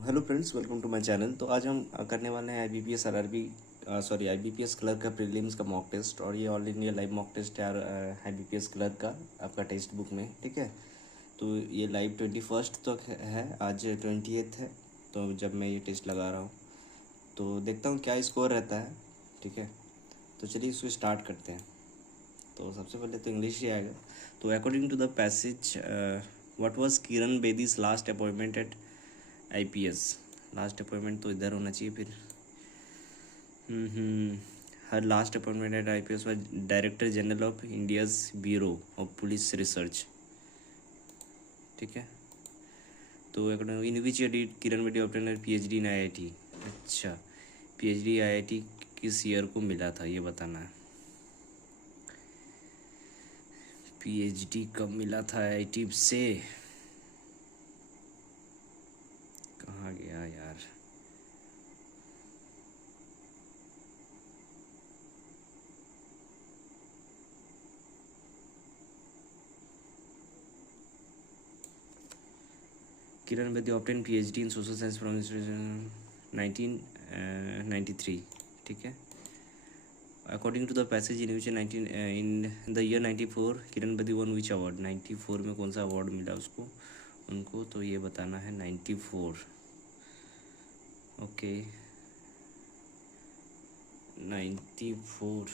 Hello friends, welcome to my channel. तो आज हम करने वाले हैं आईबीपीएस आरआरबी आईबीपीएस क्लर्क का प्रीलिम्स का मॉक टेस्ट। और ये all India live mock test है आईबीपीएस क्लर्क का आपका टेक्स्ट बुक में। ठीक है, तो ये लाइव 21 तक है, आज 28 है। तो जब मैं ये टेस्ट लगा रहा हूँ तो देखता हूँ क्या स्कोर रहता है। ठीक है, तो चलिए इसको स्टार्ट करते हैं। तो सबसे पहले तो इंग्लिश ही आएगा। तो according to the passage, what was Kiran Bedi's last appointment at IPS. Last appointment तो इधर होना चाहिए फिर। हर last appointment at IPS was director general of India's bureau of police research. ठीक है, तो according in which year did Kiran Bedi obtain PhD in IIT. अच्छा, पीएचडी आईआईटी किस ईयर को मिला था ये बताना है। पीएचडी कब मिला था आईआईटी से, कहाँ गया यार। Kiran Bedi obtain PhD in social science from 1993। ठीक है, according to the passage in which 19 in the year 94 Kiran Bedi won which award. 94 में कौन सा अवार्ड मिला उसको उनको, तो ये बताना है 94। ओके, 94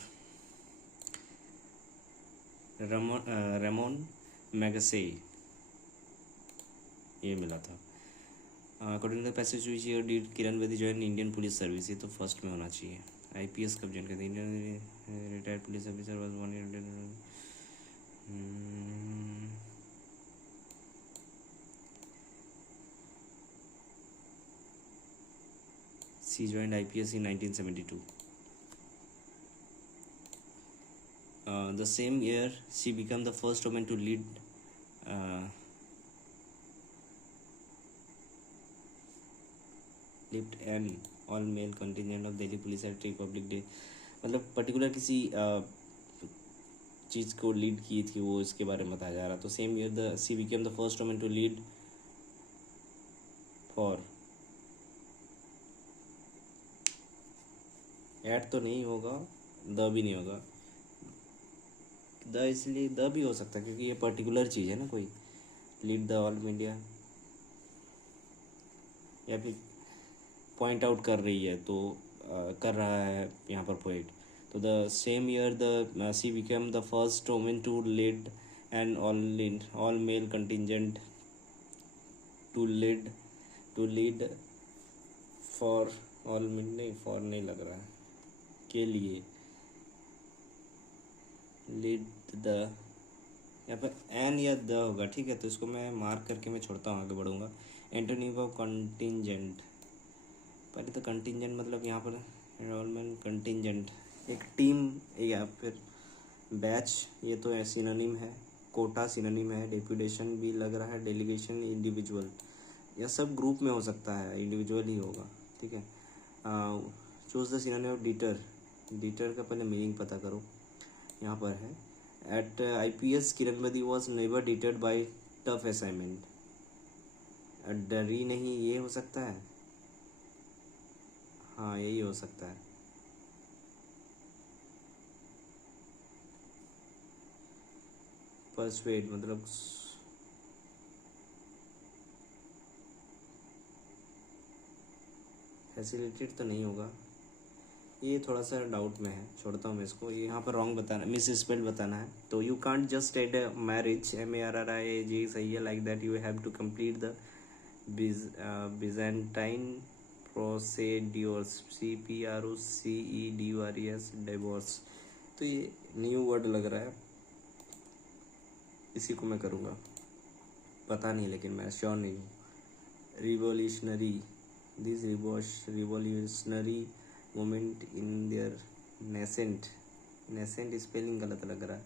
रेमोन मैगसे ये मिला था। According to the passage which year did Kiran Bedi join Indian police service, ये तो फर्स्ट में होना चाहिए। आईपीएस कब ज्वाइन करते हैं, Indian retired police officer was 1 year. She joined IPS in 1972. The same year, she became the first woman to lead uh, an all-male contingent of Delhi Police at Republic Day। मतलब particular किसी चीज़ को lead की थी वो, इसके बारे में बताया जा रहा। तो same year the she became the first woman to lead for. At तो नहीं होगा, द भी नहीं होगा, द इसलिए द भी हो सकता है क्योंकि ये पर्टिकुलर चीज़ है ना कोई। लीड द ऑल इंडिया, या फिर पॉइंट आउट कर रही है तो कर रहा है यहाँ पर पोएट। तो the same year the she became the first woman to lead an all male contingent to lead for all नहीं, फॉर नहीं लग रहा है, के लिए लीड द, यहाँ पर एन या द होगा। ठीक है, तो इसको मैं मार्क करके मैं छोड़ता हूँ, आगे बढ़ूँगा। एंटोनिम ऑफ कंटिजेंट, पहले तो कंटिजेंट मतलब यहाँ पर एनरोलमेंट कंटिजेंट एक टीम या फिर बैच, ये तो सिनोनिम है। कोटा सिनोनिम है, डेपुटेशन भी लग रहा है, डेलीगेशन इंडिविजुअल, यह सब ग्रुप में हो सकता है, इंडिविजुअल ही होगा। ठीक है, choose the synonym of deter. Deter का पहले मीनिंग पता करो, यहाँ पर है। At IPS Kiran Bedi was never deterred by tough assignment. डरी नहीं, ये हो सकता है, हाँ यही हो सकता है। परसुएड मतलब फैसिलिटेट तो नहीं होगा, ये थोड़ा सा डाउट में है, छोड़ता हूँ मैं इसको। ये यहाँ पर रॉन्ग बताना, मिस स्पेल बताना है। तो you can't just add marriage, MARRIAGE सही है, like that you have to complete the byzantine procedures, CPROCEDURES divorce. तो ये न्यू वर्ड लग रहा है, इसी को मैं करूँगा, पता नहीं लेकिन मैं श्योर नहीं हूँ। Revolutionary, this revolutionary moment in their nascent, nascent spelling गलत लग रहा है।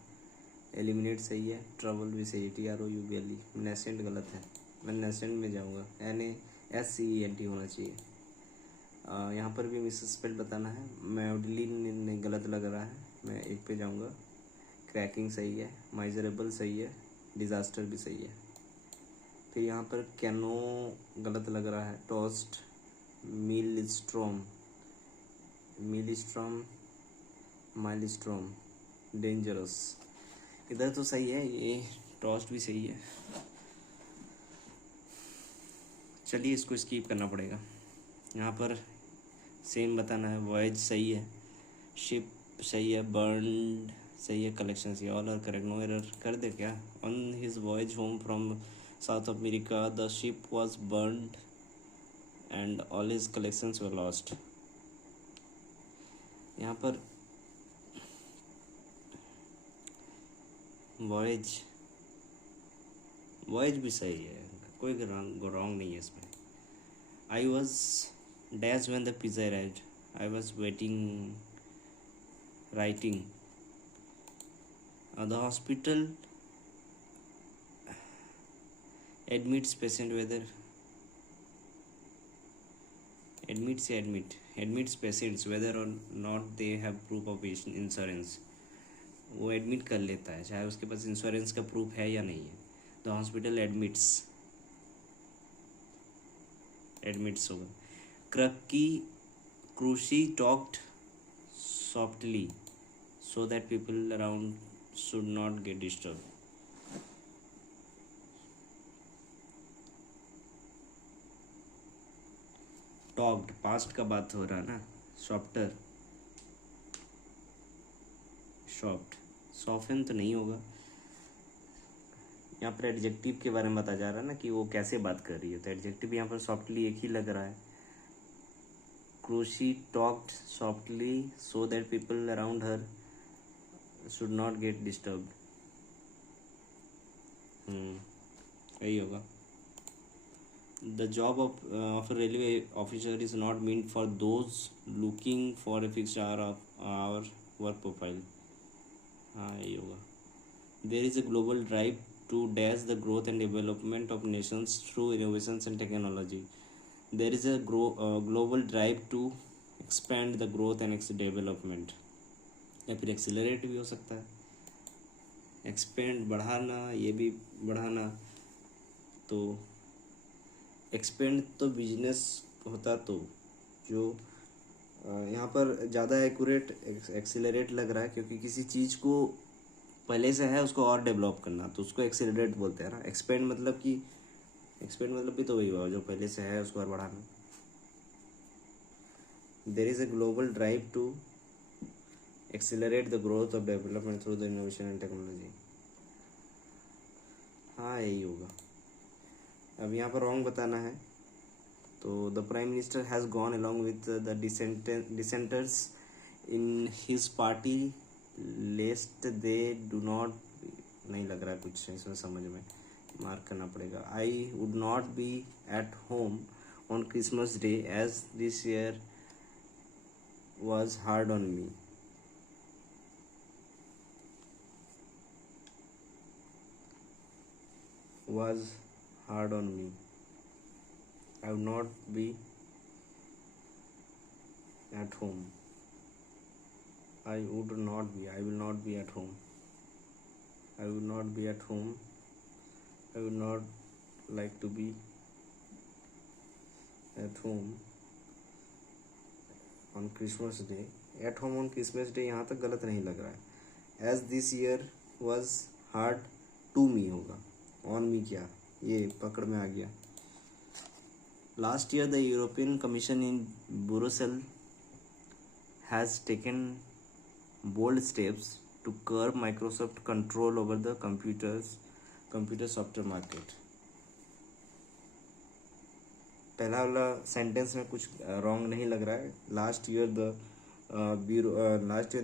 एलिमिनेट सही है, ट्रबल भी सही है, TROUBLE। नेसेंट गलत है, मैं नेसेंट में जाऊँगा, NASCENT होना चाहिए। यहाँ पर भी मिस स्पेल बताना है। मैडलिन गलत लग रहा है, मैं एक पे जाऊँगा। क्रैकिंग सही है, माइजरेबल सही है, डिज़ास्टर भी सही है। फिर यहाँ पर कैनो गलत लग रहा है, टोस्ट, मिलस्ट्रॉम, मिलस्ट्रॉम, माइलस्ट्रॉम, डेंजरस। इधर तो सही है, ये टोस्ट भी सही है। चलिए इसको स्किप करना पड़ेगा। यहाँ पर सेम बताना है, वॉयज सही है, शिप सही है, बर्न सही है, कलेक्शन सही है, all are correct, no error कर दे क्या। On his voyage home from South America the ship was burned and all his collections were lost. यहाँ पर वॉयज, वॉयज भी सही है, कोई रॉन्ग नहीं है इसमें। I was dash when the pizza arrived, I was waiting writing. The hospital admits patient whether admits patients whether or not they have proof of insurance. वो एडमिट कर लेता है चाहे उसके पास इंश्योरेंस का प्रूफ है या नहीं है। द हॉस्पिटल एडमिट्स होगा। क्रूसी talked softly so that people around should not get disturbed. Talked past का बात हो रहा है ना, सॉफ्टर, सॉफ्ट, सॉफ्टन तो नहीं होगा। यहाँ पर एडजेक्टिव के बारे में बताया जा रहा है ना कि वो कैसे बात कर रही है, तो एडजेक्टिव यहाँ पर सॉफ्टली एक ही लग रहा है। क्रूसी talked softly so that people around her should not get disturbed. यही होगा। The job of a railway officer is not meant for those looking for a fixed hour work profile. हाँ यही होगा। There is a global drive to dash the growth and development of nations through innovations and technology. There is a global drive to expand the growth and development. या फिर accelerate भी हो सकता है, expand बढ़ाना, ये भी बढ़ाना। तो एक्सपेंड तो बिजनेस होता, तो जो यहाँ पर ज़्यादा एक्यूरेट एक्सेलरेट लग रहा है, क्योंकि किसी चीज़ को पहले से है उसको और डेवलप करना, तो उसको एक्सेलरेट बोलते हैं ना। एक्सपेंड मतलब कि एक्सपेंड मतलब भी तो वही हुआ जो पहले से है उसको और बढ़ाना। There is a global drive to accelerate the growth of development through the innovation and technology. हाँ यही होगा। अब यहाँ पर रॉन्ग बताना है, तो the prime minister has gone along with the dissenters in his party lest they do not, नहीं लग रहा है कुछ इसमें समझ में, मार्क करना पड़ेगा। I would not be at home on Christmas day as this year was hard on me. was hard on me. I would not be at home. I would not be. I will not be at home. I would not be at home. I would not like to be at home on Christmas day. At home on Christmas day यहाँ तक गलत नहीं लग रहा है। As this year was hard to me होगा। On me क्या, ये पकड़ में आ गया। Last year the European Commission in Brussels has taken bold steps to curb Microsoft control over the computer software market. पहला वाला सेंटेंस में कुछ रॉन्ग नहीं लग रहा है। Last year the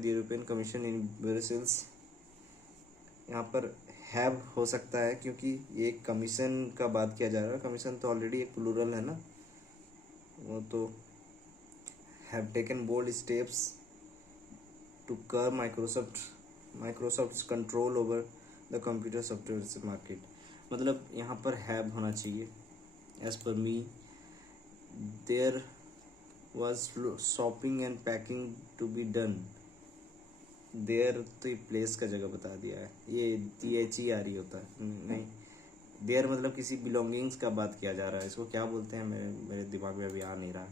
European Commission in Brussels, यहाँ पर हैव हो सकता है क्योंकि ये कमीशन का बात किया जा रहा है। कमीशन तो ऑलरेडी एक प्लूरल है ना, वो तो have taken bold steps to curb Microsoft control over the computer software market. मतलब यहाँ पर हैव होना चाहिए। As per me there was shopping and packing to be done. There तो ये प्लेस का जगह बता दिया है, ये THE आ रही होता है, नहीं देयर मतलब किसी बिलोंगिंग्स का बात किया जा रहा है, इसको क्या बोलते हैं, मेरे दिमाग में अभी आ नहीं रहा।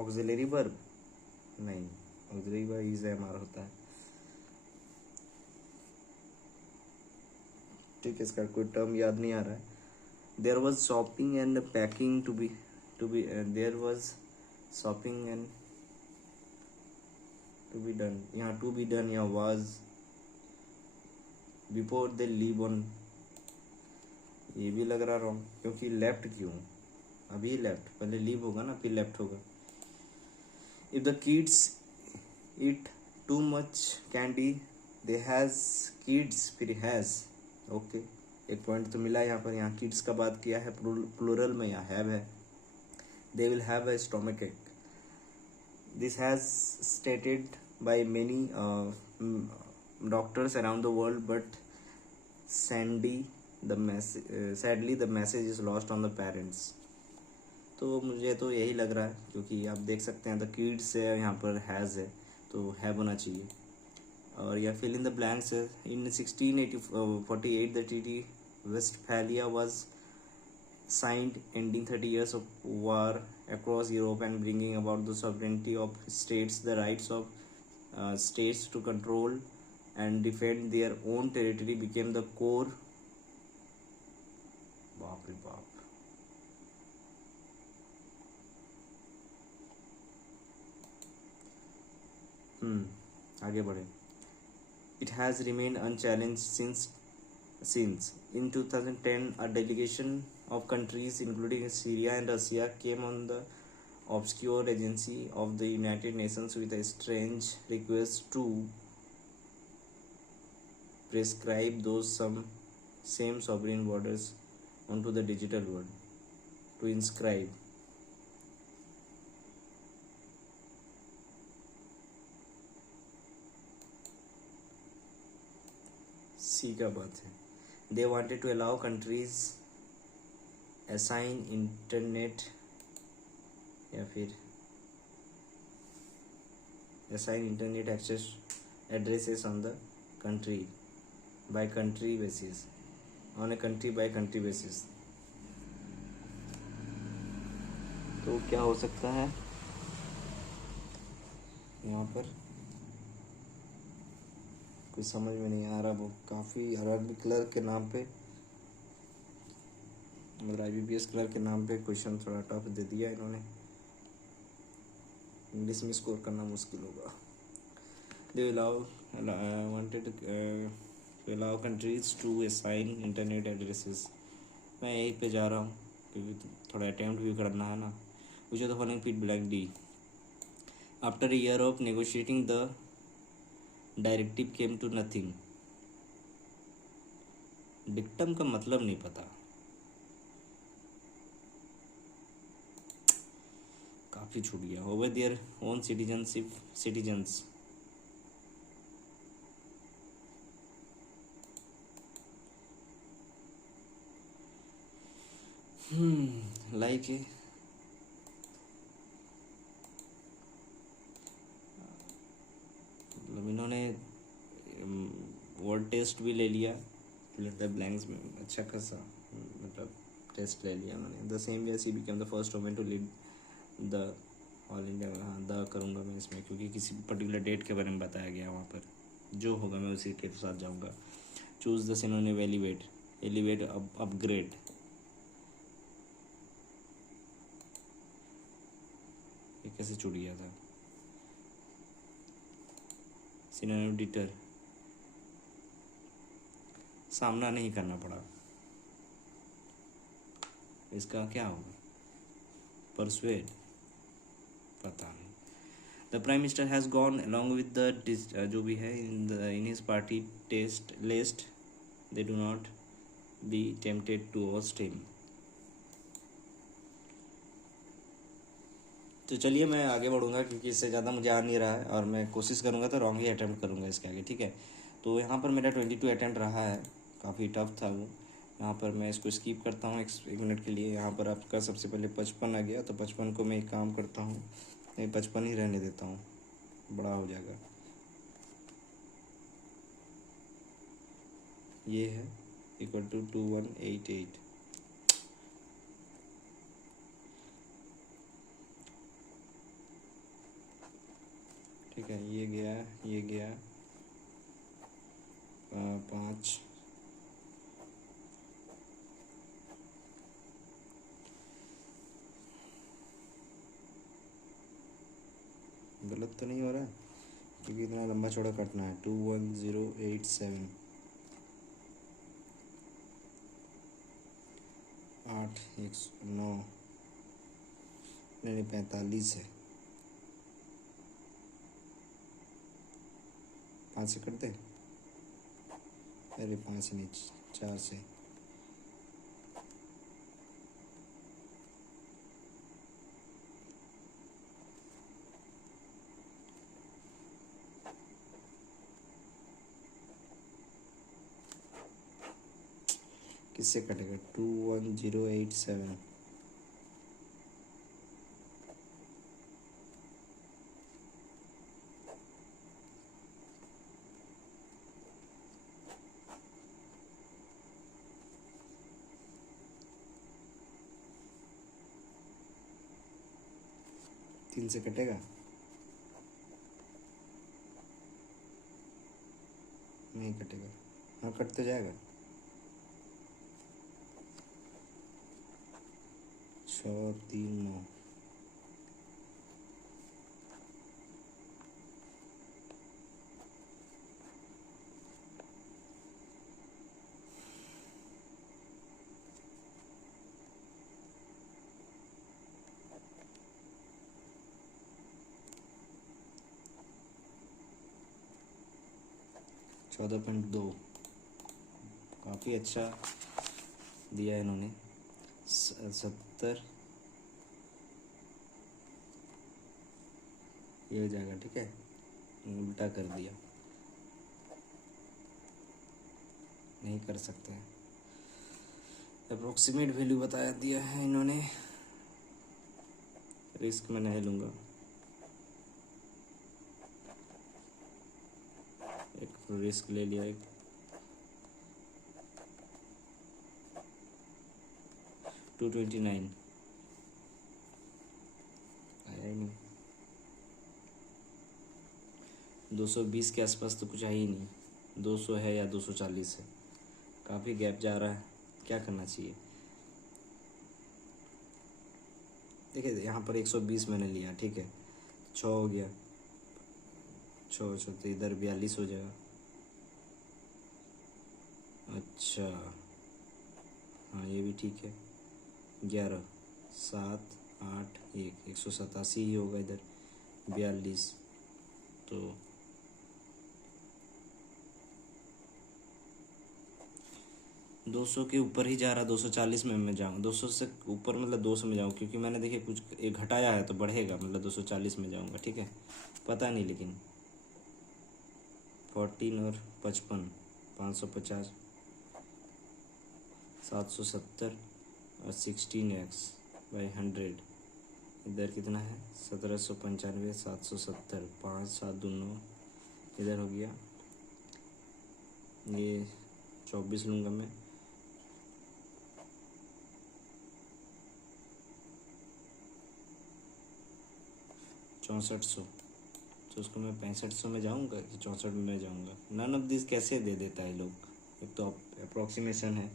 ऑक्सिलरी वर्ब नहीं, auxiliary verb is am are होता है। ठीक है, इसका कोई टर्म याद नहीं आ रहा है। There was shopping and packing to be there was shopping and to be done, यहाँ टू बी डन या was before they leave on, ये भी लग रहा रॉन्ग, क्योंकि लेफ्ट क्यों, अभी लेफ्ट, पहले लीव होगा ना फिर लेफ्ट होगा। If the kids eat too much candy they has kids, फिर हैज, ओके, एक पॉइंट तो मिला यहाँ पर। यहाँ किड्स का बात किया है, प्लूरल में यहाँ हैव है। They will have a stomach ache, this has stated by many doctors around the world, but sadly the message is lost on the parents। तो मुझे तो यही लग रहा है, क्योंकि आप देख सकते हैं द किड्स है, यहाँ पर हैज़ है तो हैव होना चाहिए। और या फिल इन द ब्लैंक्स है। इन 1648 the treaty Westphalia was signed, ending 30 years of war across Europe and bringing about the sovereignty of states, the rights of states to control and defend their own territory became the core। बाप रे बाप, आगे बढ़े। It has remained unchallenged since in 2010 a delegation of countries including Syria and Russia came on the obscure agency of the United Nations with a strange request to prescribe those same sovereign borders onto the digital world, to inscribe। सी का बात है। They wanted to allow countries assign internet या फिर assign internet access addresses on the country by country basis, on a country by country basis। तो क्या हो सकता है यहाँ पर, कुछ समझ में नहीं आ रहा। वो काफ़ी अरबी क्लर्क के नाम पे, मतलब IBPS क्लर्क के नाम पे क्वेश्चन थोड़ा टफ दे दिया इन्होंने, इंग्लिश में स्कोर करना मुश्किल होगा। They wanted to allow countries to assign internet addresses. मैं यहीं पे जा रहा हूँ क्योंकि थोड़ा अटैम्प्ट भी करना है ना। Which of the following fit blank D. After a year of negotiating the directive came to nothing. Dictum का मतलब नहीं पता, काफ़ी छूट गया। Over their own citizens. Like मतलब इन्होंने वर्ड टेस्ट भी ले लिया, फिल द ब्लैंक्स में अच्छा खासा मतलब टेस्ट ले लिया मैंने। The same year she became the first women to lead the all India. हाँ, द करूँगा मैं इसमें क्योंकि किसी पर्टिकुलर डेट के बारे में बताया गया वहाँ पर, जो होगा मैं उसी के साथ जाऊँगा। Choose the synonym elevate, elevate upgrade. ये कैसे छूट गया था। सिनोनिम डिटर, सामना नहीं करना पड़ा। इसका क्या होगा, परसुएड, पता नहीं। The prime minister has gone along with the जो भी है in his party test list, they do not be tempted to host him. तो चलिए मैं आगे बढ़ूँगा क्योंकि इससे ज़्यादा मुझे आ नहीं रहा है, और मैं कोशिश करूँगा तो रॉन्ग ही अटैम्प्ट करूँगा इसके आगे, ठीक है। तो यहाँ पर मेरा 22 अटैम्प्ट रहा है, काफ़ी टफ था वो। यहाँ पर मैं इसको स्किप करता हूँ एक मिनट के लिए। यहाँ पर आपका सबसे पहले 55 आ गया, तो 55 को मैं एक काम करता हूँ, नहीं 55 ही रहने देता हूँ, बड़ा हो जाएगा। ये है इक्वल टू 2188। ठीक है, ये गया 5। गलत तो नहीं हो रहा है क्योंकि इतना लंबा चौड़ा काटना है। 21087 8 109 नहीं 45 है। 5 से कट दे। अरे 5 नहीं 4 से। किससे कटेगा? 21087। तीन से कटेगा? नहीं कटेगा। हाँ कट तो जाएगा। 6 3 9। चौदह पॉइंट दो। काफ़ी अच्छा दिया है इन्होंने। 70 ये हो जाएगा। ठीक है, उल्टा कर दिया, नहीं कर सकते हैं। अप्रोक्सीमेट वैल्यू बताया दिया है इन्होंने। रिस्क मैं नहीं लूँगा। एक रिस्क ले लिया। एक 229 आया ही नहीं। 220 के आसपास तो कुछ है ही नहीं। 200 है या 240 है। काफ़ी गैप जा रहा है, क्या करना चाहिए? देखिए यहाँ पर 120 मैंने लिया। ठीक है, 6 हो गया। 6 तो इधर 42 हो जाएगा। अच्छा हाँ ये भी ठीक है। 11 7 8 1 187 ही होगा इधर। 42 तो 200 के ऊपर ही जा रहा। 240 में मैं जाऊँ। 200 से ऊपर मतलब 200 में जाऊँ क्योंकि मैंने देखिए कुछ एक घटाया है तो बढ़ेगा, मतलब 240 में जाऊँगा। ठीक है, पता नहीं लेकिन 14 और 55 550 770 और 16x/100 इधर कितना है? 1795 770 5 7 2 9 इधर हो गया। ये 24 लूँगा मैं। 6400 तो उसको मैं 6500 में जाऊँगा कि 64 में जाऊँगा? नन ऑफ दिस कैसे दे देता है लोग? एक तो अप्रोक्सीमेशन है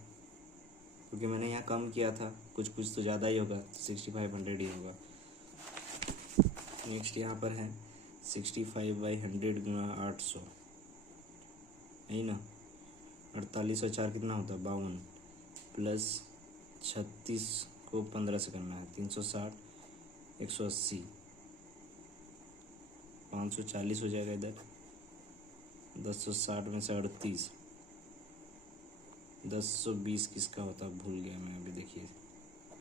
क्योंकि मैंने यहाँ कम किया था। कुछ तो ज़्यादा ही होगा, 6500 ही होगा। नेक्स्ट यहाँ पर है 65/100 गुणा 800, यही ना? 48 और 4 कितना होता है? 52 प्लस 36 को 15 से करना है। 360 180 540 हो जाएगा इधर। 1060 में से 38 1020 किसका होता भूल गया मैं अभी। देखिए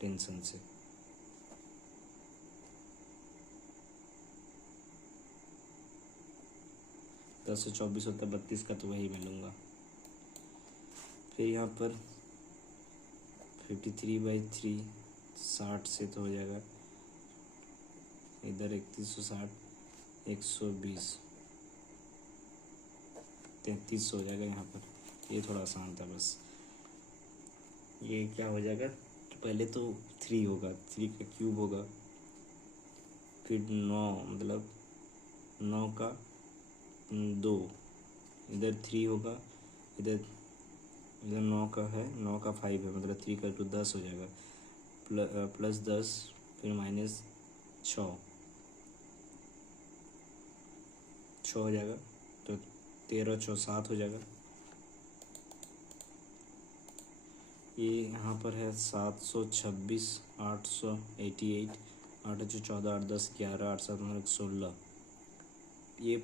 टेंशन से 1024 होता 32 का, तो वही मैं लूँगा। फिर यहाँ पर 53/3 60 से तो हो जाएगा इधर। 3160 120 33 हो जाएगा यहाँ पर। ये थोड़ा आसान था बस। ये क्या हो जाएगा, तो पहले तो 3 होगा, 3 का क्यूब होगा, फिर 9 मतलब 9 का 2, इधर 3 होगा, इधर इधर 9 का है, 9 का 5 है, मतलब 3 का 2 10 हो जाएगा, प्लस 10, फिर माइनस 6 हो जाएगा, तो 13 6 7 हो जाएगा। ये यहाँ पर है 726, 888, 8 14, 8 10 11, 8 7 9 16, ये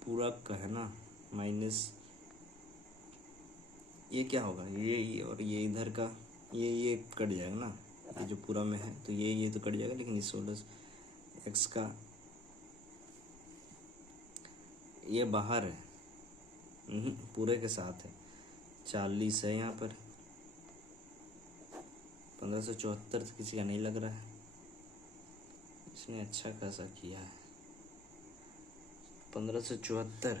पूरा का है ना, माइनस ये क्या होगा, ये और ये इधर का ये कट जाएगा ना, ये जो पूरा में है तो ये तो कट जाएगा, लेकिन इस 16 x का ये बाहर है, पूरे के साथ है, 40 है यहाँ पर, 1574 तो किसी का नहीं लग रहा है, इसने अच्छा खासा किया है, 1574।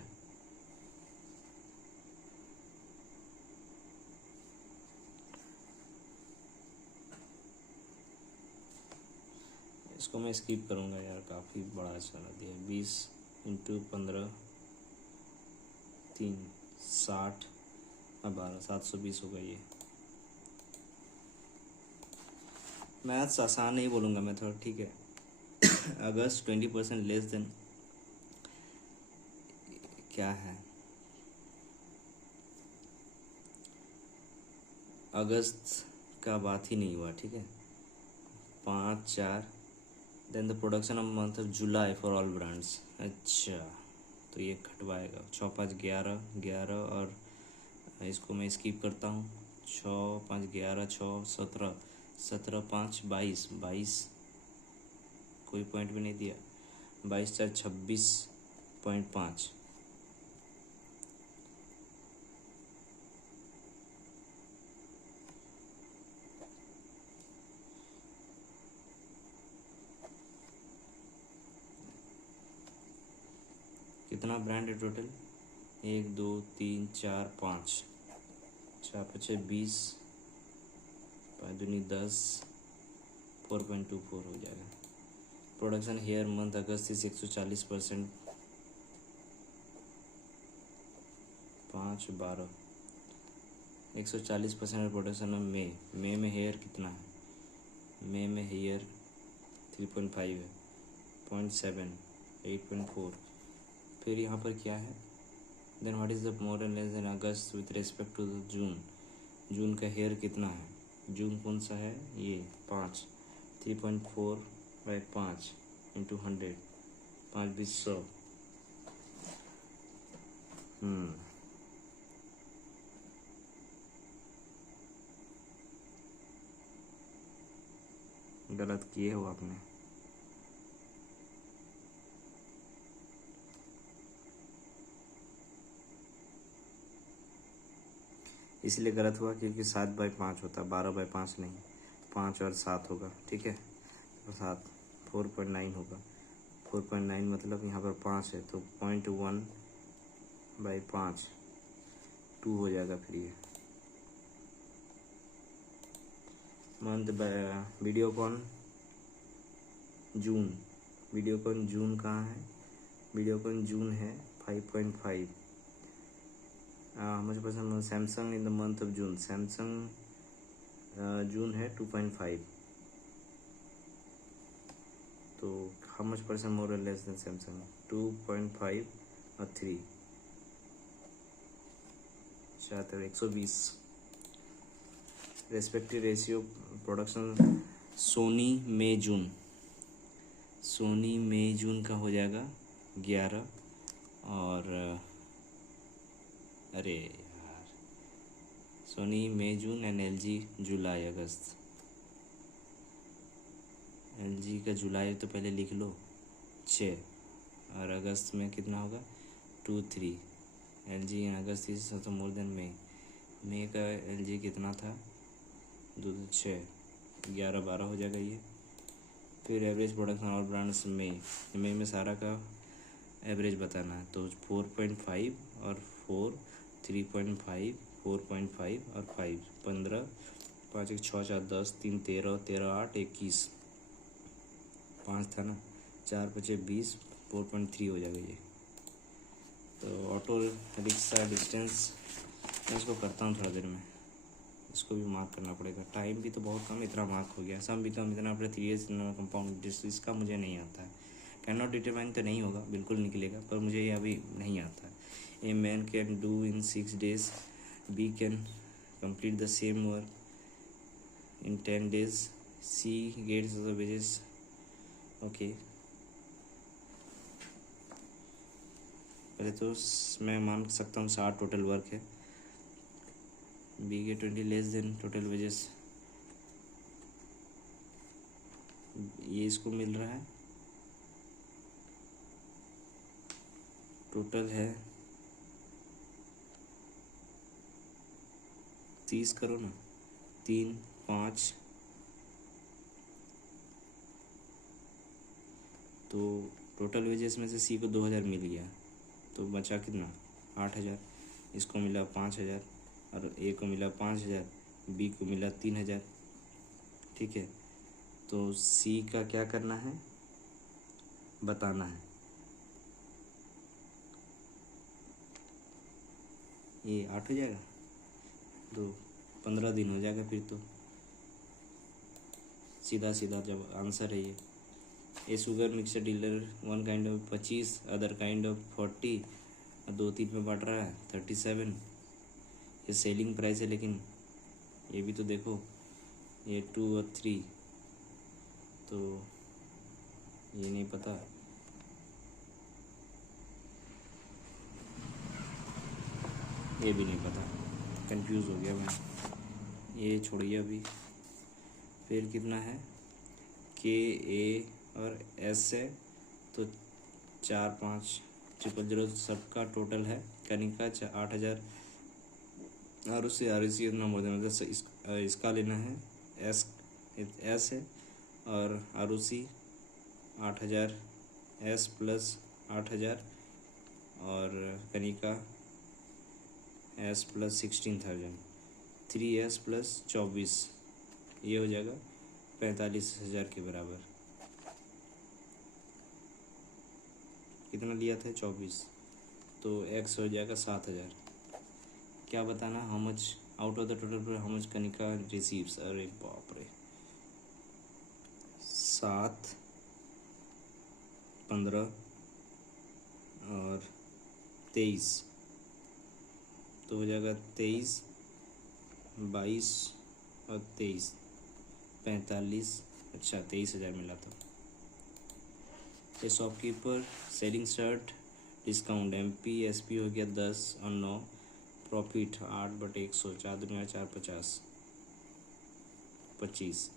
इसको मैं स्किप करूँगा यार, काफ़ी बड़ा चला दिया, 20 इंटू 15 3 60 12 720 होगा ये। मैथ्स आसान नहीं बोलूँगा मैं थोड़ा, ठीक है। अगस्त 20% लेस देन क्या है, अगस्त का बात ही नहीं हुआ, ठीक है। 5 4 then the production of month of July for all brands, अच्छा तो ये घटवाएगा, 6 5 11 11, और इसको मैं स्किप करता हूँ, 6 5 11 6 17 17 5 22 22, कोई पॉइंट भी नहीं दिया, 22 4 26.5, कितना ब्रांड है टोटल, 1 2 3 4 5, 4 5 20, 5 दूनी 10, 4.24 हो जाएगा। प्रोडक्शन हेयर मंथ अगस्त से 140%, 5 12, 140% प्रोडक्शन में मई में हेयर कितना है, मई में हेयर 3.5 है, 0.7, 8.4, फिर यहाँ पर क्या है, then what is the more and less than August with respect to June, June का हेयर कितना है, जून कौन सा है, ये 5, 3.4/5 इंटू 100, 5 20 100, गलत किए हो आपने, इसलिए गलत हुआ क्योंकि 7/5 होता, 12/5 नहीं, 5 और 7 होगा, ठीक है, तो 7 4.9 होगा, 4.9 मतलब यहाँ पर 5 है, तो 0.1/5 2 हो जाएगा, फिर ये month Videocon June, Videocon June कहाँ है, वीडियोकॉन जून है 5.5, मुझे पसंद Samsung in the month of June, Samsung June है 2.5, तो हाउ मच परसेंट मोर और लेस देन सैमसंग, 2.5 और 3, 120, respective ratio production Sony May June, Sony May June का हो जाएगा 11, और अरे यार Sony May June and LG July August, LG का जुलाई तो पहले लिख लो 6, और अगस्त में कितना होगा 2 3, एलजी इन अगस्त इज तो मोर देन मई का एलजी कितना था 2 6, 11 12 हो जाएगा ये, फिर एवरेज प्रोडक्शन और ब्रांड्स मई में सारा का एवरेज बताना है, तो 4.5 और 4, 3.5, 4.5 और 5, 15, 5 1 6 4 10 3 13 13 8 21, 5 था ना, 4 5 20, 4.3 हो जाएगा ये। तो ऑटो रिक्शा डिस्टेंस मैं इसको करता हूँ थोड़ा देर में, इसको भी मार्क करना पड़ेगा। टाइम भी तो बहुत कम, इतना मार्क हो गया। सम भी कम इतना अपने 3 इयर्स कंपाउंड, इसका मुझे नहीं आता है। कैन नॉट डिटरमाइन तो नहीं होगा, बिल्कुल निकलेगा, पर मुझे ये अभी नहीं आता है। A man can do in 6 days, B can complete the same work in 10 days, C gets the wages. Okay, पहले तो मैं मान सकता हूँ 60 टोटल वर्क है, बी के 20 लेस देन टोटल वेजेस, ये इसको मिल रहा है, टोटल है 30 करो ना, 3 5, तो टोटल वेजेस में से सी को 2000 मिल गया, तो बचा कितना 8000, इसको मिला 5000 और ए को मिला 5000, बी को मिला 3000। ठीक है, तो सी का क्या करना है बताना है। ये 8 हो जाएगा, तो 15 दिन हो जाएगा फिर तो, सीधा सीधा जब आंसर है ये। A sugar mixer dealer one kind of 25, other kind of 40, 2 3 में बांट रहा है 37, ये सेलिंग प्राइस है। लेकिन ये भी तो देखो, ये 2 और 3, तो ये नहीं पता। ये भी नहीं पता, कंफ्यूज हो गया मैं, ये छोड़िए अभी। फिर कितना है, के ए और एस है, तो 4 5 000 सबका टोटल है। कनिका 8000, और उससे आर सी इतना मोर देना, मतलब इसका लेना है, एस एस है, और आर ओ सी 8000, एस प्लस 8000, और Kanika S plus 16,000, 3S plus 24, ये हो जाएगा 45,000 के बराबर। कितना लिया था 24, तो एक्स हो जाएगा 7,000। क्या बताना, how much out of the total, how much Kanika receives. अरे बाप रे, 7 15 और 23, तो हो जाएगा 23 22 और 23 45। अच्छा 23,000 मिला था। ए shopkeeper selling shirt discount MP SP हो गया 10 और 9, प्रॉफिट 8/100, 4 दूनी 4 50 25,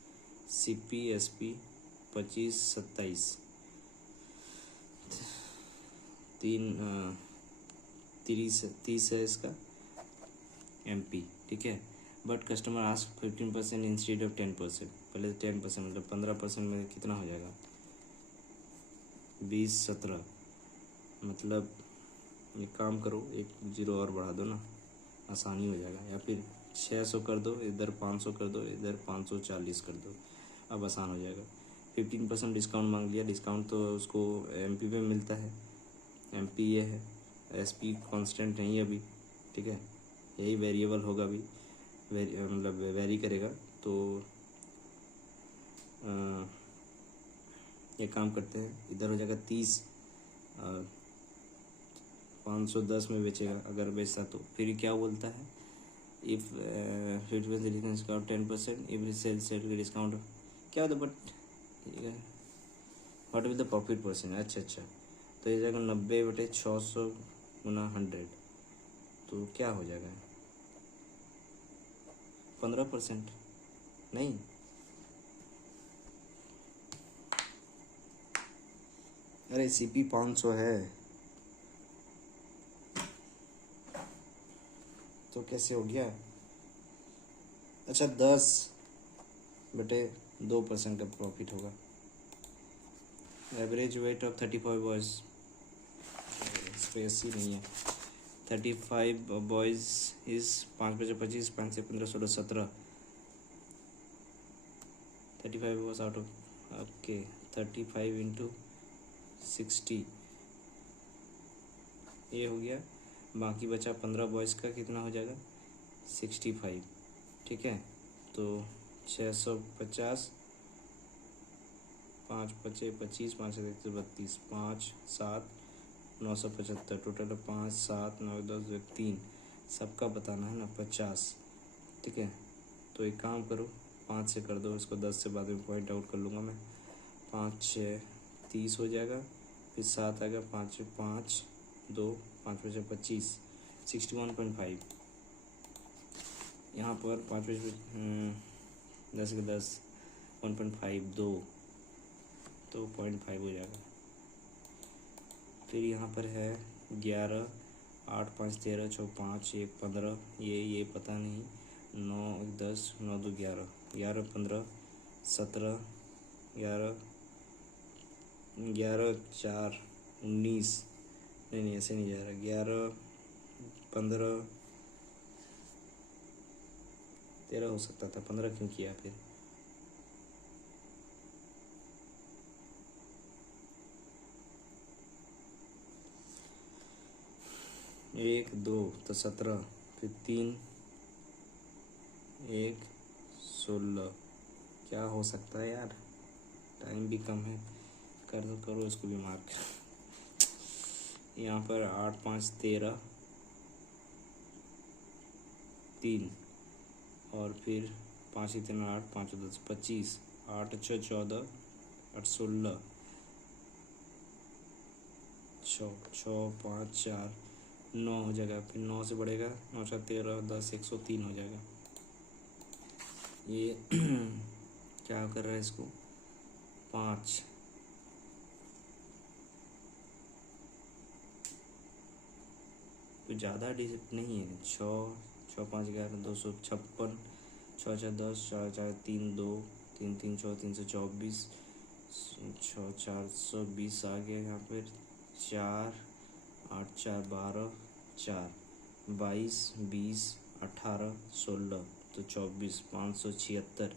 CP SP 25 27, 30 है इसका MP। ठीक है, but customer ask 15% instead of 10%, पहले 10% मतलब 15% में कितना हो जाएगा 20 17, मतलब एक काम करो, एक 0 और बढ़ा दो ना, आसानी हो जाएगा। या फिर 600 कर दो, इधर 500 कर दो, इधर 540 कर दो, अब आसान हो जाएगा। 15% डिस्काउंट मांग लिया, डिस्काउंट तो उसको MP पे मिलता है, MP ये है, SP कांस्टेंट नहीं है अभी। ठीक है, यही वेरिएबल होगा अभी, मतलब वेरी करेगा। तो एक काम करते हैं, इधर हो जाएगा 30 और 510 में बेचेगा अगर बेचता तो। फिर क्या बोलता है, if 50% discount 10%, if sale sale discount क्या होता, but what with the profit percent. अच्छा, तो ये जाएगा 90/600 गुना 100, तो क्या हो जाएगा 15%, नहीं अरे CP 500 है, तो कैसे हो गया। अच्छा 10/2% का प्रॉफिट होगा। Average weight of 35 boys, space ही नहीं है। 35 बॉयज़ इज़ 5 5 25, 5 से 15 16 17, 35 was out of, okay, 35 into 60 ये हो गया। बाकी बचा 15 बॉयज़ का, कितना हो जाएगा 65, ठीक है। तो 650, 5 पचे 25, 5 32, 5 7 975, टोटल 5 7 9 10 3, सबका बताना है ना 50, ठीक है। तो एक काम करो, 5 से कर दो इसको, 10 से बाद में पॉइंट आउट कर लूँगा मैं। 5 6 30 हो जाएगा, फिर 7 आएगा, 5 5 2 5 5 25, 61.5। यहाँ पर 5 10 के 10 1.5 2, तो 0.5 हो जाएगा। फिर यहाँ पर है 11 8 5 13 6 5 1 15, ये पता नहीं, 9 1 10 9 2 11 11 15 17 11 11 4 19, नहीं ऐसे नहीं जा रहा, 11 15 13 हो सकता था, 15 क्यों किया फिर। एक 2 तो 17, फिर 3 1 16, क्या हो सकता है यार, टाइम भी कम है, करो इसको भी मार्क। यहाँ पर 8 5 13 3, और फिर 5 3 8 5 10 25, 8 6 14 8 16 6 5 4 9 हो जाएगा, फिर 9 से बढ़ेगा 9 7 13 10 103 हो जाएगा। ये क्या कर रहा है इसको 5, कुछ ज़्यादा डिजिट नहीं है। 6 5 11 256, 6 6 10 4 4 3 2 3 3 6 324, 6 420 आ गया यहाँ पर, 4 8 4 12 4 22 20 18 16, तो 24 576,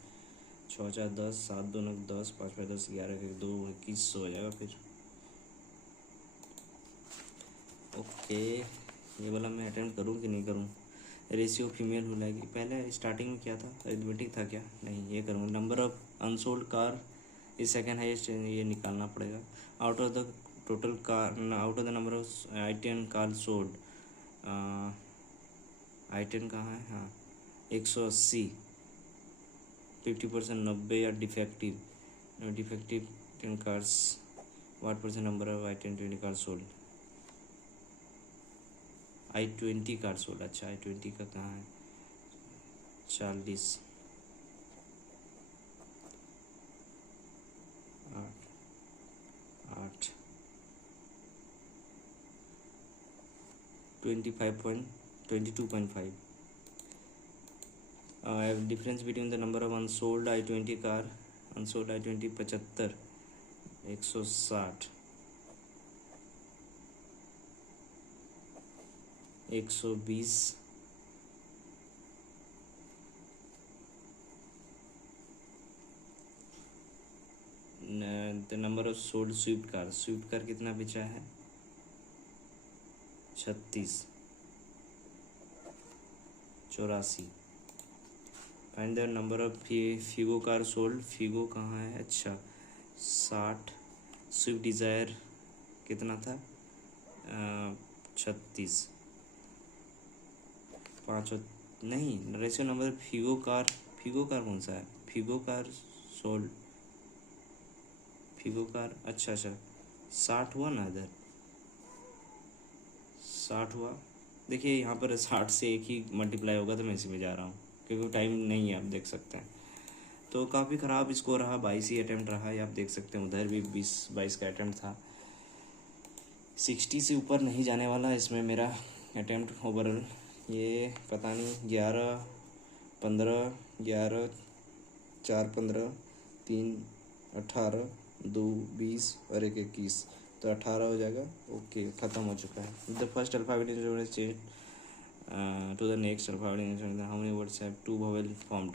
6 4 10 7 2 9 10 5 5 10 11 1 2 21 हो जाएगा फिर। ओके, ये वाला मैं अटेम्प्ट करूँ कि नहीं करूँ। रेशियो फीमेल हो जाएगी, पहले स्टार्टिंग में क्या था, अरिथमेटिक था क्या, नहीं ये करूँगा। Number of unsold car is second highest, ये निकालना पड़ेगा। Out of the total car, out of the number of I10 car sold, I10 कहाँ है, हाँ 180, 50% 90 या defective 10 cars, what percent number of I10 20 car sold, I20 car sold, अच्छा I20 का कहाँ है, 40 8 22.5। Difference between the number of unsold I20 car, unsold I20 75, 160, 120, the number of sold Swift car कितना बचा है, 36, 84। Find the number of Figo car sold, Figo कहाँ है, अच्छा 60, स्विफ्ट डिज़ायर कितना था, 36, 5, नहीं रेशियो नंबर फिगो कार कौन सा है, Figo car sold, Figo car, अच्छा 60 हुआ ना, इधर 60 हुआ। देखिए यहाँ पर 60 से एक ही मल्टीप्लाई होगा, तो मैं इसी में जा रहा हूँ क्योंकि टाइम नहीं है, आप देख सकते हैं। तो काफ़ी ख़राब स्कोर रहा, 22 ही अटैम्प्ट रहा, ये आप देख सकते हैं। उधर भी 20-22 का अटैम्प्ट था, 60 से ऊपर नहीं जाने वाला इसमें मेरा अटैम्प्ट ओवरऑल। ये पता नहीं 11 15 11 4 15 3 18 2 20 और 1 21, तो 18 हो जाएगा। ओके, ख़त्म हो चुका है। The first alphabet change to the next alphabet, how many words have 2 vowel formed,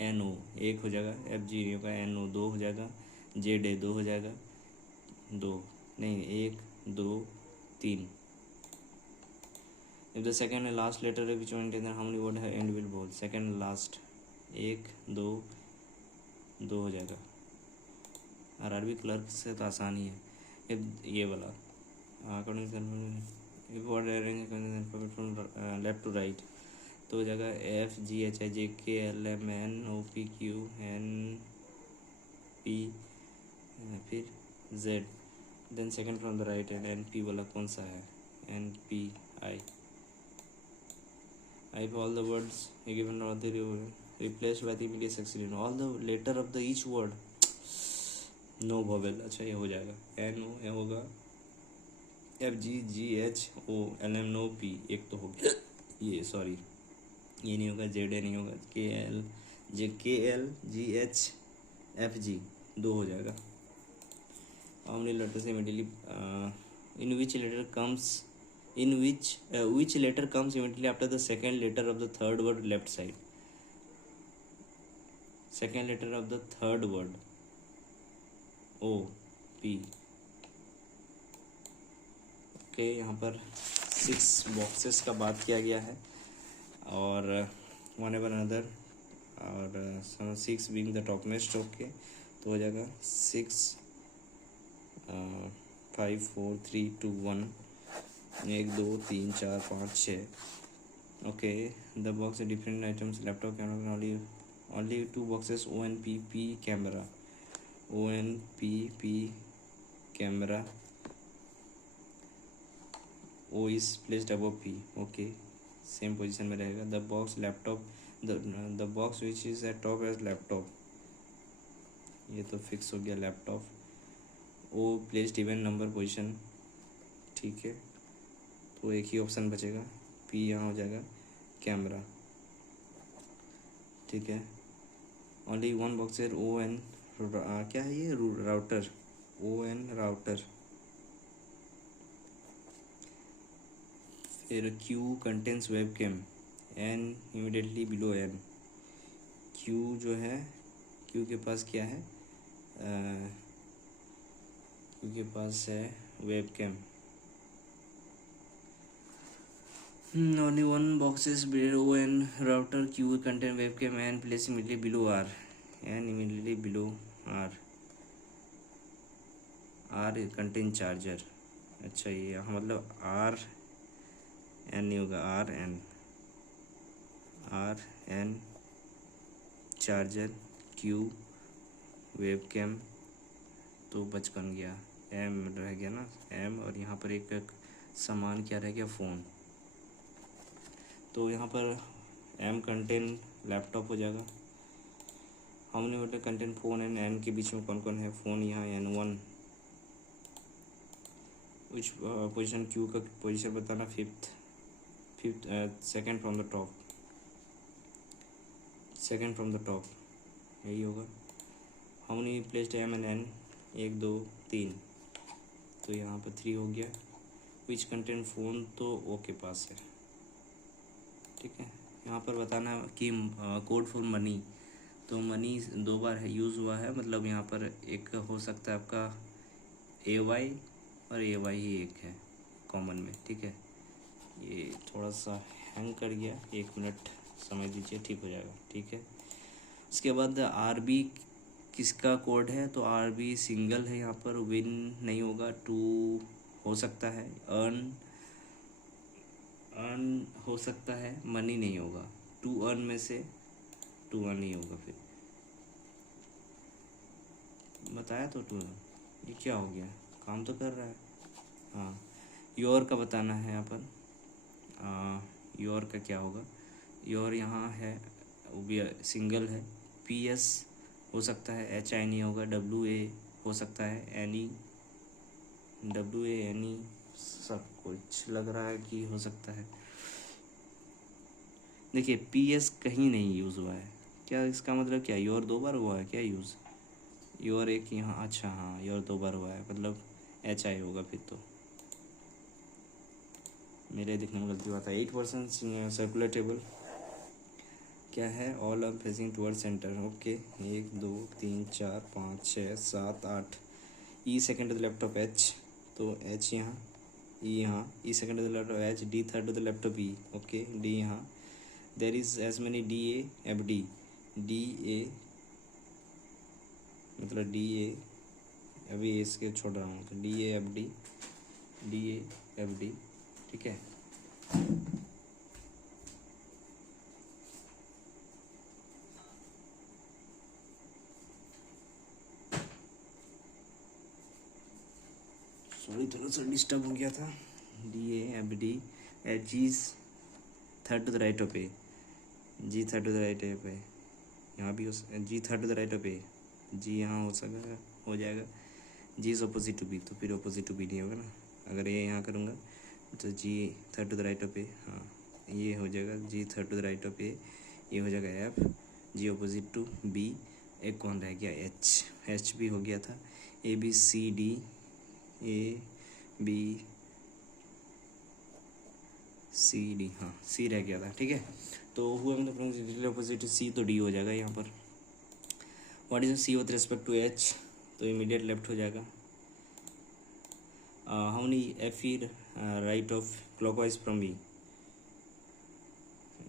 N O एक हो जाएगा, एफ जी नहीं होगा, एन ओ दो हो जाएगा, जेड ए दो हो जाएगा, दो नहीं, एक दो तीन। If the second and last letter है which one how many word है एंड विल बोल, सेकेंड लास्ट एक दो दो हो जाएगा। आरआरबी क्लर्क से तो आसान ही है। इफ ये वाला लेफ्ट टू राइट तो हो जाएगा F ji H I J K L M N O P Q N P फिर Z, then second from the right and N P वाला कौन सा है, N P I. I all the words given और the replaced by the immediate succeeding all the letter of the each word, no vowel. अच्छा ये हो जाएगा, N O ये होगा, F G G H O L M no P एक तो हो गया, ये सॉरी ये नहीं होगा, जेड ए नहीं होगा, K L G H F G दो हो जाएगा। How many letters immediately in which letter comes which letter comes immediately after the second letter of the third word left side, second letter of the third word, O P. Okay यहाँ पर 6 boxes का बात किया गया है और one ever another और 6 being the top most. Okay तो हो जाएगा 6 5 4 3 2 1 1 2 3 4 5 6। Okay the box different items laptop camera only 2 boxes O N P P camera, O N P P camera, O is placed above P. Okay same position में रहेगा। The box laptop the box which is at top as laptop, ये तो fix हो गया laptop. O placed even number position, ठीक है तो एक ही ऑप्शन बचेगा, पी यहाँ हो जाएगा कैमरा, ठीक है। ओनली वन बॉक्स है ओ एन क्या है ये राउटर, ओ एन राउटर। फिर Q contains web cam, N immediately below N, Q जो है क्यू के पास क्या है, क्यू के पास है web cam. Only one boxes O N router Q contain web cam N place immediately below R, N immediately below R, R contain charger. अच्छा ये यहाँ मतलब आर एन नहीं होगा, R N charger Q web cam तो बचपन गया, M रह गया ना एम, और यहाँ पर एक सामान क्या रह गया, फ़ोन। तो यहाँ पर एम कंटेन लैपटॉप हो जाएगा। हमने बोले कंटेन फ़ोन एंड एन के बीच में कौन कौन है, फ़ोन यहाँ N one. Which position Q का पोजीशन बताना, fifth second from the top, second from the top यही होगा। How many placed M and N, 1 2 3 तो यहाँ पर 3 हो गया। विच कंटेन फ़ोन तो ओ के पास है, ठीक है। यहाँ पर बताना कि कोड फॉर मनी, तो मनी 2 बार है यूज़ हुआ है, मतलब यहाँ पर एक हो सकता है आपका ए वाई और ए वाई ही एक है कॉमन में, ठीक है। ये थोड़ा सा हैंग कर गया, 1 मिनट समय दीजिए, ठीक हो जाएगा, ठीक है। उसके बाद आर बी किसका कोड है, तो आर बी सिंगल है, यहाँ पर विन नहीं होगा, 2 हो सकता है, अर्न हो सकता है, मनी नहीं होगा, 2 अर्न में से 2 अर्न नहीं होगा। फिर बताया तो 2 ये क्या हो गया, काम तो कर रहा है। हाँ योर का बताना है यहाँ पर, योर का क्या होगा, योर यहाँ है वो भी सिंगल है, पी एस हो सकता है, एच आई नहीं होगा, डब्ल्यू ए हो सकता है, एनी डब्ल्यू ए एनी सब कुछ लग रहा है कि हो सकता है। देखिए पी एस कहीं नहीं यूज़ हुआ है, क्या इसका मतलब क्या, योर 2 बार हुआ है क्या यूज़, योर एक यहाँ, अच्छा हाँ योर 2 बार हुआ है, मतलब एच आई होगा फिर तो, मेरे दिखने में गलती हुआ था। 8% सर्कुलर टेबल क्या है, all are facing toward centre. Okay, 1 2 3 4 5 6 7 8। E second to the left of H, तो एच यहाँ, ई यहाँ, E second to the left of H, D third to the left of E. Okay, D यहाँ, there is as many D A F D. D A मतलब D A, अभी इसके छोड़ रहा हूँ, तो D A F D, D A F D, ठीक है। सॉरी, थोड़ा सा डिस्टर्ब हो गया था। D A F D H, G third to the right of A, G third to the right of A, यहाँ भी हो, G third to the right of A, G यहाँ हो सकेगा, हो जाएगा। G is opposite to B, तो फिर अपोजिट टू बी नहीं होगा ना। अगर ये यहाँ करूँगा तो G third to the right of A, हाँ ये हो जाएगा G third to the right of A, ये हो जाएगा F, G opposite to B. एक कौन रह गया, एच, एच भी हो गया था। A B C D, A B C D, हाँ सी रह गया था, ठीक है। तो हुआ मतलब अपोजिट सी, तो डी हो जाएगा यहाँ पर। What is C with respect to H, तो इमीडिएट लेफ्ट हो जाएगा। How many F E right of clockwise from B,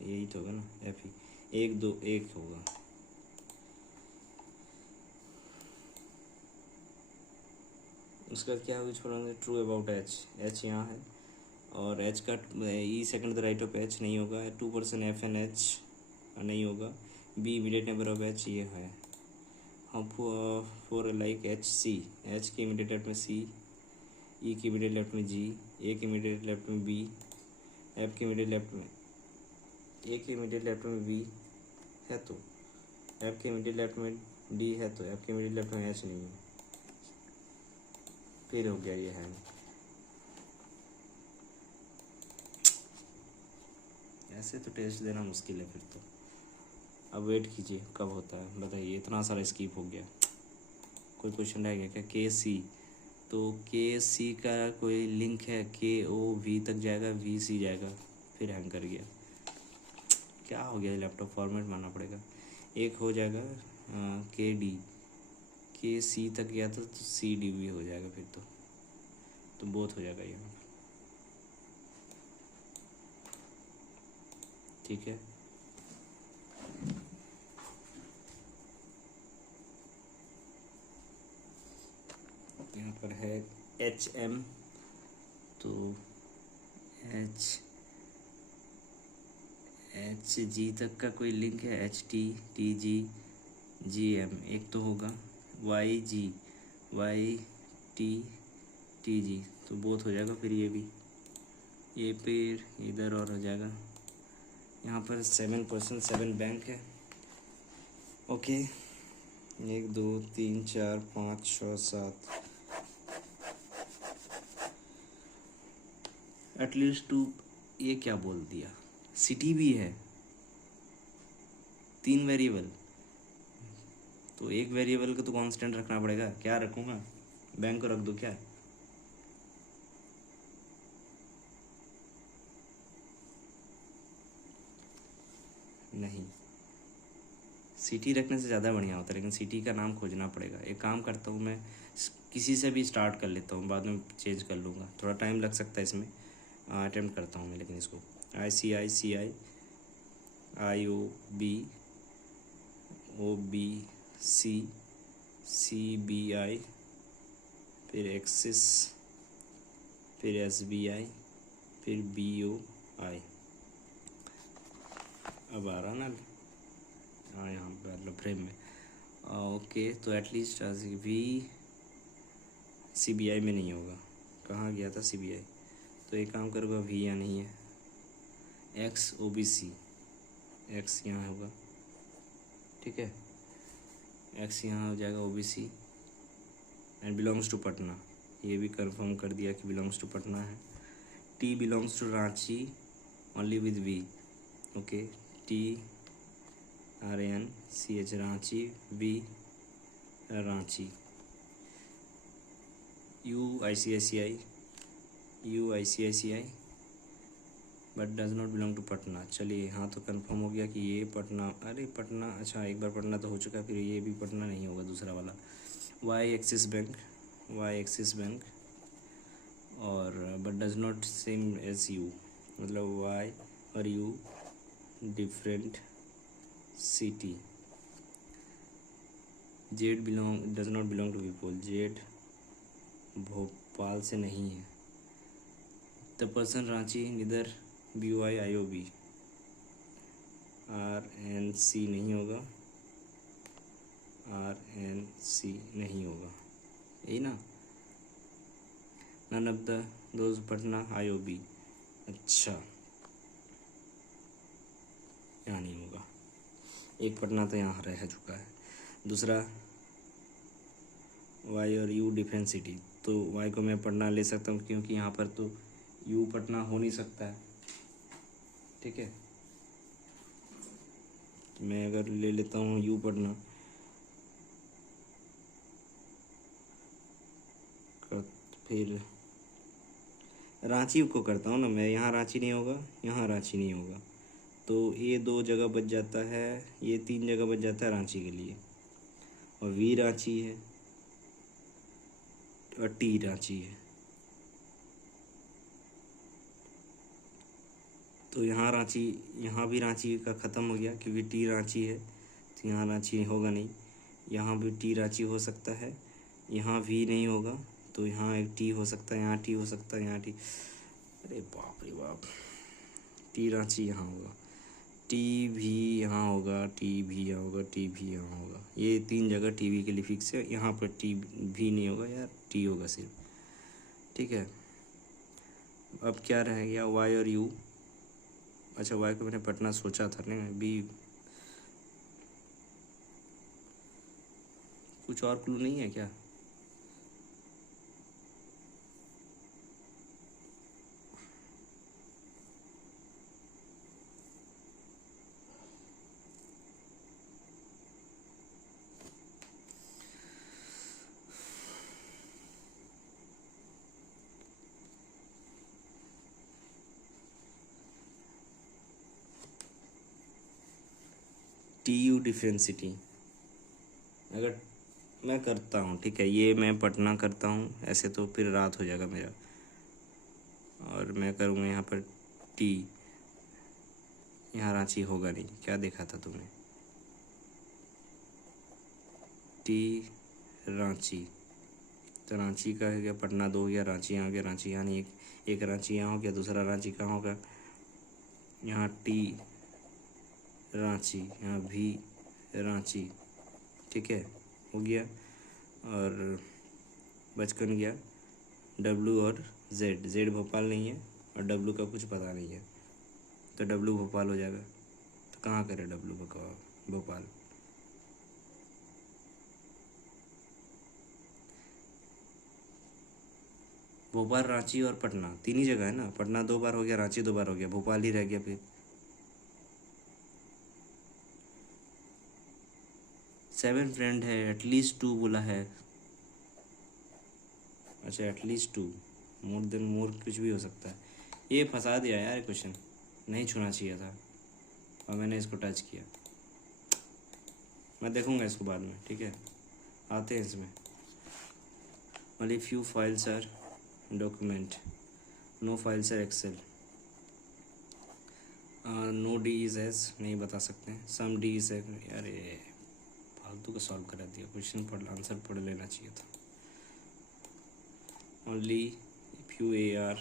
यही तो होगा ना, एफ ई 1 2 1 होगा। उसका क्या होगा, ट्रू अबाउट एच, एच यहाँ है और एच का E second the right of H नहीं होगा। 2% एफ एन एच नहीं होगा। B immediate neighbour of H ये है। हम for like H C, H के इमीडिएट लेफ्ट में सी, ई के इमीडिएट लेफ्ट में जी, ए के इमीडिएट लेफ्ट में बी, एफ के इमीडिएट लेफ्ट में, ए के इमीडिएट लेफ्ट में बी है, तो एफ के इमीडिएट लेफ्ट में डी है, तो एफ के इमीडिएट लेफ्ट में एच नहीं है, फिर हो गया ये है। ऐसे तो टेस्ट देना मुश्किल है फिर तो। अब वेट कीजिए कब होता है, बताइए। इतना सारा स्किप हो गया, कोई क्वेश्चन रह गया क्या। के सी, तो के सी का कोई लिंक है, के ओ वी तक जाएगा, वी सी जाएगा, फिर हैंग कर गया। क्या हो गया, लैपटॉप फॉर्मेट मारना पड़ेगा। एक हो जाएगा के डी, के सी तक गया था तो सी डी भी हो जाएगा फिर तो बहुत हो जाएगा यहाँ, ठीक है। यहाँ पर है एच एम, तो एच जी तक का कोई लिंक है, H T, T G, G M एक तो होगा, Y G, Y T, T G, तो बहुत हो जाएगा फिर ये फिर इधर और हो जाएगा। यहाँ पर 7% 7 बैंक है। ओके, 1 2 3 4 5 6 7, एटलीस्ट 2, ये क्या बोल दिया, सिटी भी है, 3 वेरिएबल, तो एक वेरिएबल को तो कांस्टेंट रखना पड़ेगा। क्या रखूँगा, बैंक को रख दो क्या। नहीं, सिटी रखने से ज़्यादा बढ़िया होता है, लेकिन सिटी का नाम खोजना पड़ेगा। एक काम करता हूँ मैं, किसी से भी स्टार्ट कर लेता हूँ, बाद में चेंज कर लूँगा, थोड़ा टाइम लग सकता है इसमें। अटेम्प्ट करता हूँ मैं, लेकिन इसको ICICI, IOB, OBC, CBI, फिर एक्सिस, फिर SBI, फिर BOI। अब आ रहा ना, हाँ यहाँ पर मतलब फ्रेम में। ओके, तो एटलीस्ट CBI में नहीं होगा, कहाँ गया था CBI, तो एक काम करूँगा, V यहाँ नहीं है, X OBC, X यहाँ होगा, ठीक है, X यहाँ हो जाएगा OBC and belongs to Patna, ये भी कंफर्म कर दिया कि बिलोंग्स टू पटना है। T belongs to Ranchi only with V, okay, TRANCH Ranchi, V Ranchi. UICICI but does not belong to Patna. चलिए यहाँ तो कंफर्म हो गया कि ये पटना, अरे पटना, अच्छा एक बार पटना तो हो चुका है, फिर ये भी पटना नहीं होगा दूसरा वाला। Y Axis Bank, Y Axis Bank, और but does not same as U, मतलब वाई और U different city. Z belong, does not belong to people, Z Bhopal से नहीं है। The person Ranchi, neither B Y I O B, R N C नहीं होगा, R N C नहीं होगा, यही ना। None of the those Patna I O B, अच्छा यहाँ नहीं होगा, एक पटना तो यहाँ रह चुका है। दूसरा वाई और यू डिफरेंट सिटी, तो वाई को मैं पटना ले सकता हूँ क्योंकि यहाँ पर तो यू पटना हो नहीं सकता है, ठीक है। मैं अगर ले लेता हूँ यू पटना, फिर रांची को करता हूँ ना मैं, यहाँ रांची नहीं होगा, यहाँ रांची नहीं होगा, तो ये दो जगह बच जाता है, ये तीन जगह बच जाता है रांची के लिए, और वी रांची है और टी रांची है। तो यहाँ रांची, यहाँ भी रांची का ख़त्म हो गया क्योंकि टी रांची है, तो यहाँ रांची होगा नहीं। यहाँ भी टी रांची हो सकता है, यहाँ भी नहीं होगा, तो यहाँ एक टी हो सकता है, यहाँ टी हो सकता है, यहाँ टी, अरे बाप रे बाप, टी रांची यहाँ होगा, टी भी यहाँ होगा, टी भी यहाँ होगा, टी भी यहाँ होगा, ये तीन जगह टी वी के लिए फिक्स है। यहाँ पर टी भी नहीं होगा यार, टी होगा सिर्फ, ठीक है। अब क्या रह गया, वाई और यू, अच्छा वाई को मैंने पटना सोचा था ना, बी, कुछ और क्लू नहीं है क्या? टी यू डिफरेंट सिटी, अगर मैं करता हूँ, ठीक है, ये मैं पटना करता हूँ, ऐसे तो फिर रात हो जाएगा मेरा, और मैं करूँगा यहाँ पर टी, यहाँ रांची होगा नहीं, क्या देखा था तुमने, टी रांची, तो रांची का है गया, पटना दो हो गया, रांची यहाँ हो गया, रांची यहाँ नहीं, एक रांची यहाँ हो गया, दूसरा रांची कहाँ होगा, यहाँ टी रांची, यहाँ भी रांची, ठीक है, हो गया। और बचकन गया डब्लू और जेड, जेड भोपाल नहीं है और डब्लू का कुछ पता नहीं है, तो डब्लू भोपाल हो जाएगा, तो कहाँ करे डब्लू भोपाल, भोपाल रांची और पटना तीन ही जगह है ना, पटना दो बार हो गया, रांची दो बार हो गया, भोपाल ही रह गया फिर। 7 फ्रेंड है, एटलीस्ट 2 बोला है, अच्छा एटलीस्ट 2, मोर देन मोर कुछ भी हो सकता है। ये फंसा दिया यार क्वेश्चन, नहीं छूना चाहिए था और मैंने इसको टच किया। मैं देखूंगा इसको बाद में, ठीक है, आते हैं इसमें। Only few files are document, no files are excel, no D is S, नहीं बता सकते हैं, सम डी इज, अरे फालतू का सॉल्व करा दिया क्वेश्चन, पढ़ आंसर पढ़ लेना चाहिए था। Only few A are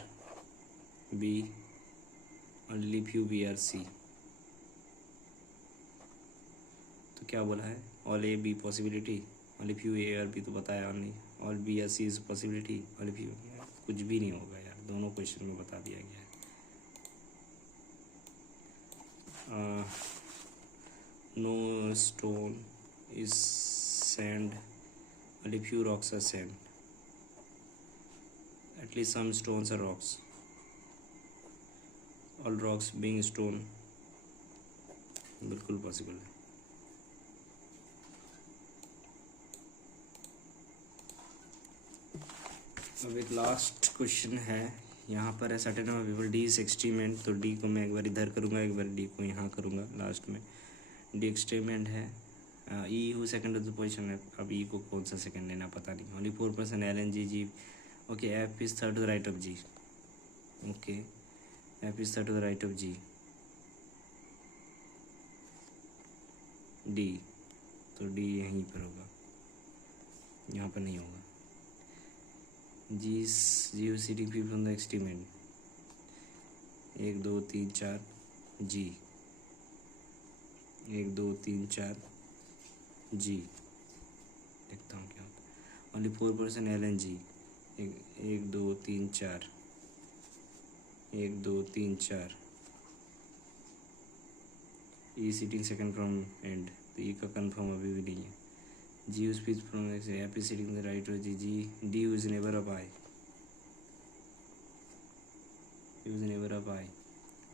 B, only few B are C, तो क्या बोला है, all A B possibility, only few A are B तो बताया, only all B are C is possibility, only few, कुछ भी नहीं होगा यार, दोनों क्वेश्चन में बता दिया गया है। No stone is sand, only few rocks are sand, at least some stones are rocks, all rocks being stone, बिल्कुल पॉसिबल है। अब एक लास्ट क्वेश्चन है, यहाँ पर है certain number people, D is extreme, तो डी को मैं एक बार इधर करूँगा, एक बार डी को यहाँ करूँगा लास्ट में। डी एक्सट्रीम है। ई who second of the position है, अब ई को कौन सा सेकंड लेना पता नहीं। Only 4% L N G G. Okay, F is third to the right of G. Okay, F is third to the right of G. D, तो डी यहीं पर होगा, यहाँ पर नहीं होगा। G G sitting people on the extreme end, 1 2 3 4 G, 1 2 3 4 G. देखता हूँ क्या होता है। Only 4% L N G. 1 2 3 4, 1 2 3 4। E sitting second from end, तो ई का कंफर्म अभी भी नहीं है। G U speech from AP sitting the right of G G. D is never up I, is never up I.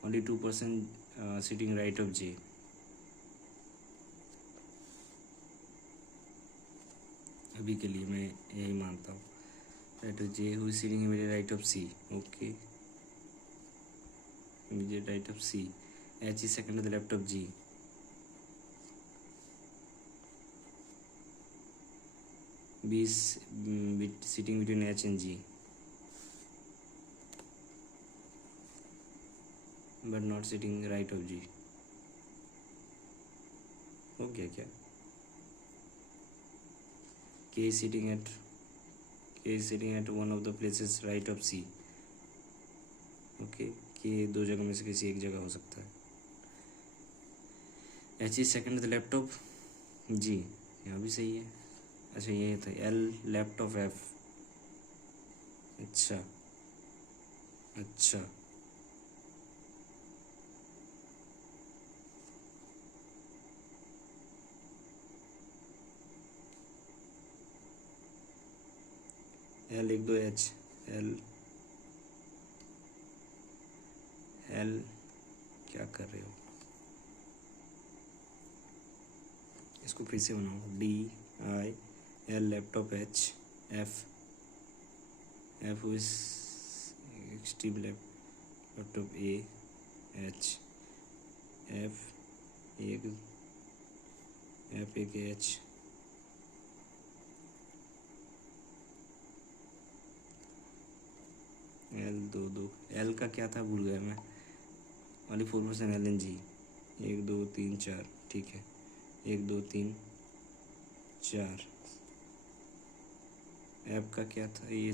Only 2% sitting right of J. अभी के लिए मैं यही मानता हूँ, right of J who is sitting immediate right of C. Okay, immediate right of C. H is second to the left of G. B is sitting between H and G, but not sitting right of G. हो गया क्या? K is sitting at one of the places right of C. Okay, K दो जगह में से किसी एक जगह हो सकता है। H is second to the left of G, यहाँ भी सही है। अच्छा, ये था L लेफ्ट ऑफ F। अच्छा अच्छा, L 1 2 H, L L क्या कर रहे हो? इसको फिर से बनाओ। D I L left of H, F F is extreme left of A, H F एक F एक H। L 2 2, L का क्या था भूल गया मैं। Only 4% L N G. 1 2 3 4, ठीक है। 1 2 3 4। F का क्या था? ये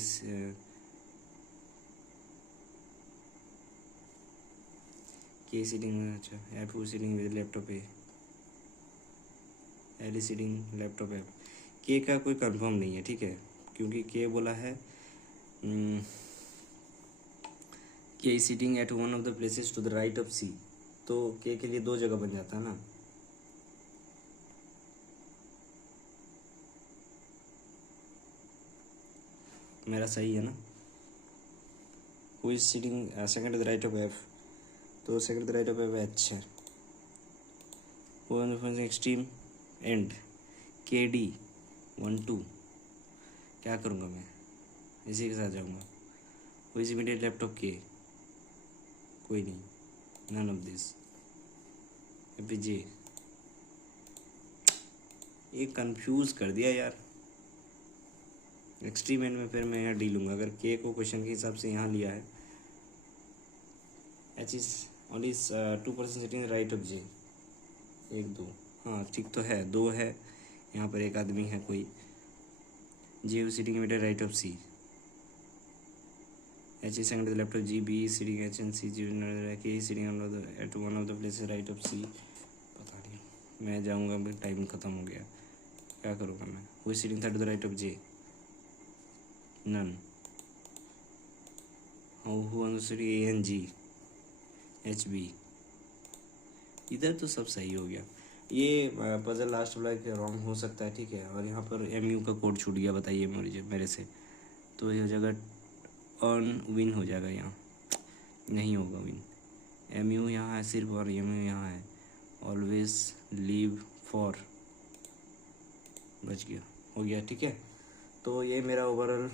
के सीटिंग में। अच्छा, F वो सीटिंग विद लैपटॉप है, L सीटिंग लैपटॉप है। के का कोई कंफर्म नहीं है, ठीक है, क्योंकि के बोला है K sitting at one of the places to the right of C, तो के लिए दो जगह बन जाता है ना। मेरा सही है ना? Who is sitting second to the right of F, तो second to the right of F H है। एक्सट्रीम एंड के डी 1 2, क्या करूँगा मैं? इसी के साथ जाऊँगा। Who is immediate left of K, कोई नहीं, नन ऑफ दिस। जे, ये कंफ्यूज कर दिया यार। एक्सट्रीम एंड में फिर मैं यहाँ डी लूँगा, अगर के को क्वेश्चन के हिसाब से यहाँ लिया है। H is only 2% sitting right of J. 1 2, हाँ ठीक तो है, 2 है यहाँ पर, एक आदमी है कोई। J sitting immediate right of C. H is second to the left of G, B is sitting H and C, G K is sitting at one of the places right of C। पता नहीं, मैं जाऊँगा, मैं time ख़त्म हो गया, क्या करूँगा मैं? Who is sitting third to the right of J? None। Who on the city A and G, H B। इधर तो सब सही हो गया। ये पजल लास्ट वाला रॉन्ग हो सकता है, ठीक है, और यहाँ पर MU का कोड छूट गया, बताइए मेरे से, तो ये हो जाएगा अर्न विन हो जाएगा। यहाँ नहीं होगा विन, MU यहाँ है सिर्फ और MU यहाँ है। ऑलवेज लीव फॉर, बच गया, हो गया, ठीक है। तो ये मेरा ओवरऑल